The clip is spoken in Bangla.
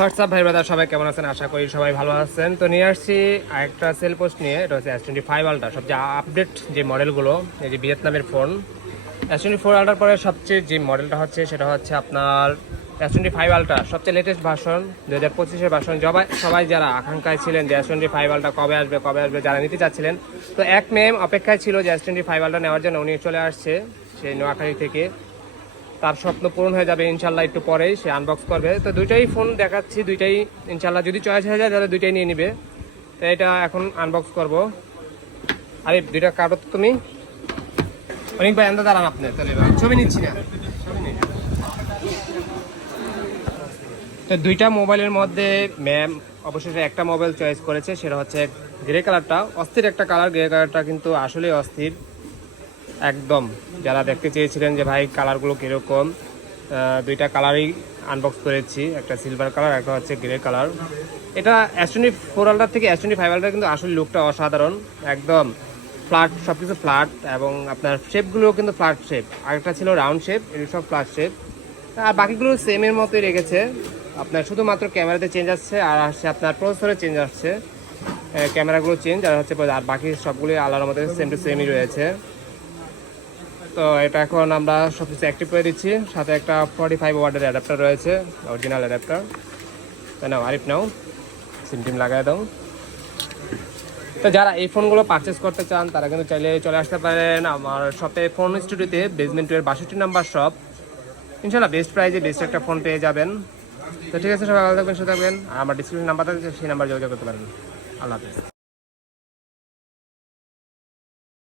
হোয়াটসঅ্যাপ ভাই ব্রাদার সবাই কেমন আছেন? আশা করি সবাই ভালো আছেন। তো নিয়ে আসছি আরেকটা সেল পোস্ট নিয়ে। এটা হচ্ছে এস টোয়েন্টি ফাইভ আলট্রা সবচেয়ে আপডেট যে মডেলগুলো এই যে ভিয়েতনামের ফোন এস টোয়েন্টি ফোর আলট্রার পরে সবচেয়ে যে মডেলটা হচ্ছে, সেটা হচ্ছে আপনার এস টোয়েন্টি ফাইভ আলট্রা সবচেয়ে লেটেস্ট ভার্সন দু হাজার পঁচিশের ভার্সন সবাই সবাই যারা আকাঙ্ক্ষায় ছিলেন যে এস টোয়েন্টি ফাইভ আলট্রা কবে আসবে কবে আসবে, যারা নিতে চাচ্ছিলেন। তো এক মেম অপেক্ষায় ছিল যে এস টোয়েন্টি ফাইভ আলট্রা নেওয়ার জন্য উনি চলে আসছে, সেই নোয়াখালী থেকে। তার স্বপ্ন পূরণ হয়ে যাবে ইনশাল্লাহ একটু পরেই, সে আনবক্স করবে। তো দুইটাই ফোন দেখাচ্ছি, দুইটাই ইনশাল্লাহ যদি চয়েস হয়ে যায় তাহলে দুইটাই নিয়ে নিবে। তো এটা এখন আনবক্স করব। আরে দুইটা কাটো তো তুমি? অনেক ভাই আন্দা দাঁড়ান আপনি, তাহলে ছবি নিচ্ছি না। তো দুইটা মোবাইলের মধ্যে ম্যাম অবশেষে একটা মোবাইল চয়েস করেছে, সেটা হচ্ছে গ্রে কালারটা অস্থির একটা কালার গ্রে কালারটা কিন্তু আসলে অস্থির। একদম। যারা দেখতে চেয়েছিলেন যে ভাই কালারগুলো কীরকম দুইটা কালারই আনবক্স করেছি। একটা সিলভার কালার একটা হচ্ছে গ্রে কালার এটা অ্যাস্টনি ফোর আলটার থেকে অ্যাস্টনি ফাইভ আলটার কিন্তু আসলে লুকটা অসাধারণ। একদম ফ্ল্যাট সব কিছু ফ্ল্যাট এবং আপনার শেপগুলোও কিন্তু ফ্ল্যাট শেপ আরেকটা ছিল রাউন্ড শেপ এগুলো সব ফ্ল্যাট শেপ আর বাকিগুলো সেমের মতোই রেখেছে। আপনার শুধুমাত্র ক্যামেরাতে চেঞ্জ আসছে আর আসছে আপনার প্রসেসরে চেঞ্জ আসছে। ক্যামেরাগুলো চেঞ্জ আর হচ্ছে আর বাকি সবগুলি আলাদার মধ্যে সেম টু সেমই রয়েছে। তো এটা এখন আমরা সব কিছু অ্যাক্টিভ করে দিচ্ছি। সাথে একটা ফর্টি ফাইভ ওয়ার্ডের অ্যাডাপ্টার রয়েছে অরিজিনাল অ্যাডাপ্টার তাই নাও, আরিফ নাও সিম টিম লাগাই দাও। তো যারা এই ফোনগুলো পারচেস করতে চান, তারা কিন্তু চাইলে চলে আসতে পারেন আমার শপে ফোন স্টুডিওতে বেসমেন্ট টুয়ের বাষট্টি নাম্বার শপ ইনশাল্লাহ বেস্ট প্রাইজে বেস্ট একটা ফোন পেয়ে যাবেন। তো ঠিক আছে, সবাই ভালো থাকবেন থাকবেন। আর আমার ডিসক্রিপশন নাম্বার আছে, সেই নাম্বার যোগাযোগ করতে পারেন। আল্লাহ হাফিজ।